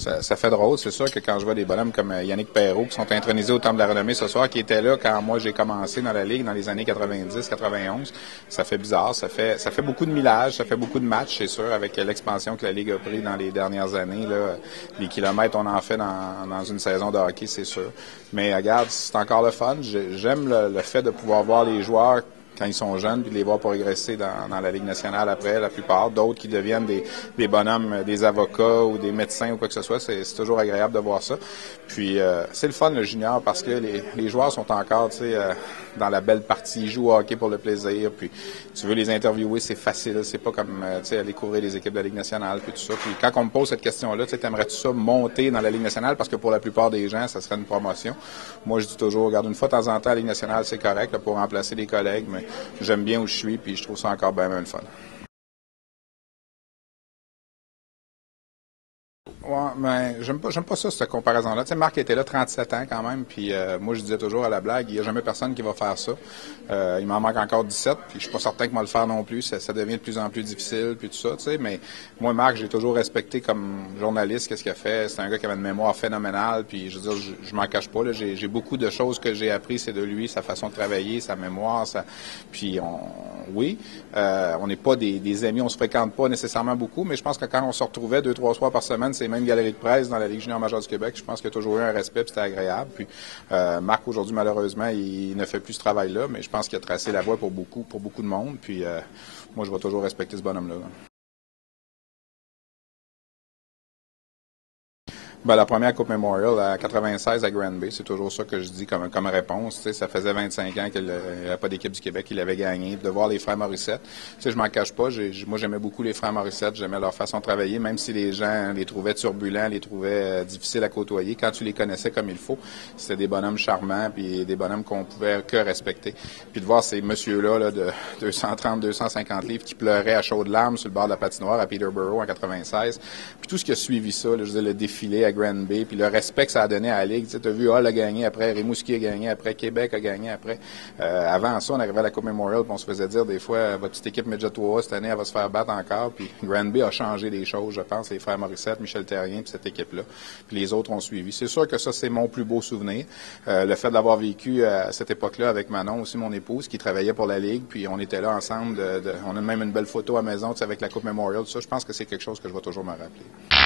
Ça fait drôle. C'est sûr que quand je vois des bonhommes comme Yannick Perrault qui sont intronisés au Temple de la Renommée ce soir, qui étaient là quand moi j'ai commencé dans la Ligue dans les années 90-91, ça fait bizarre. Ça fait beaucoup de millage, ça fait beaucoup de matchs, c'est sûr, avec l'expansion que la Ligue a pris dans les dernières années. Là, les kilomètres, on en fait dans une saison de hockey, c'est sûr. Mais regarde, c'est encore le fun. J'aime le fait de pouvoir voir les joueurs quand ils sont jeunes, puis de les voir progresser dans la Ligue nationale après, la plupart. D'autres qui deviennent des bonhommes, des avocats ou des médecins ou quoi que ce soit, c'est toujours agréable de voir ça. Puis c'est le fun, le junior, parce que les joueurs sont encore, tu sais, dans la belle partie. Ils jouent au hockey pour le plaisir, puis tu veux les interviewer, c'est facile. C'est pas comme, tu sais, aller couvrir les équipes de la Ligue nationale, puis tout ça. Puis quand on me pose cette question-là, tu sais, t'aimerais-tu ça monter dans la Ligue nationale? Parce que pour la plupart des gens, ça serait une promotion. Moi, je dis toujours, regarde, une fois de temps en temps, la Ligue nationale, c'est correct là, pour remplacer des collègues, mais j'aime bien où je suis, puis je trouve ça encore bien le fun. Ouais, mais j'aime pas ça, cette comparaison-là. Tu sais, Marc était là 37 ans quand même, puis moi, je disais toujours à la blague, il n'y a jamais personne qui va faire ça. Il m'en manque encore 17, puis je suis pas certain que moi le faire non plus. Ça devient de plus en plus difficile, puis tout ça, tu sais. Mais moi, Marc, j'ai toujours respecté comme journaliste qu'est-ce qu'il a fait. C'est un gars qui avait une mémoire phénoménale, puis je veux dire, je m'en cache pas. Là, j'ai beaucoup de choses que j'ai appris, c'est de lui, sa façon de travailler, sa mémoire, puis oui, on n'est pas des amis, on se fréquente pas nécessairement beaucoup, mais je pense que quand on se retrouvait 2-3 soirs par semaine, c'est même galerie de presse dans la Ligue junior majeure du Québec. Je pense qu'il y a toujours eu un respect, puis c'était agréable. Puis Marc, aujourd'hui, malheureusement, il ne fait plus ce travail-là, mais je pense qu'il a tracé la voie pour beaucoup de monde. Puis moi, je vais toujours respecter ce bonhomme-là. Ben, la première Coupe Memorial à 96 à Granby, c'est toujours ça que je dis comme réponse. Tu sais, ça faisait 25 ans qu'il n'y avait pas d'équipe du Québec, il avait gagné. De voir les frères Morissette, tu sais, je m'en cache pas. Moi, j'aimais beaucoup les frères Morissette, j'aimais leur façon de travailler, même si les gens les trouvaient turbulents, les trouvaient difficiles à côtoyer. Quand tu les connaissais comme il faut, c'était des bonhommes charmants, puis des bonhommes qu'on pouvait que respecter. Puis de voir ces messieurs-là là, de 230, 250 livres qui pleuraient à chaudes larmes sur le bord de la patinoire à Peterborough en 96, puis tout ce qui a suivi ça, là, je veux dire, le défilé à Granby, puis le respect que ça a donné à la Ligue. Tu as vu, Hall a gagné après, Rimouski a gagné après, Québec a gagné après. Avant ça, on arrivait à la Coupe Memorial, puis on se faisait dire des fois, votre petite équipe Midget 3 cette année, elle va se faire battre encore. Puis Granby a changé des choses, je pense, les frères Morissette, Michel Terrien, puis cette équipe-là. Puis les autres ont suivi. C'est sûr que ça, c'est mon plus beau souvenir. Le fait de l'avoir vécu à cette époque-là avec Manon, aussi mon épouse, qui travaillait pour la Ligue, puis on était là ensemble. On a même une belle photo à la maison, avec la Coupe Memorial, tout ça. Je pense que c'est quelque chose que je vais toujours me rappeler.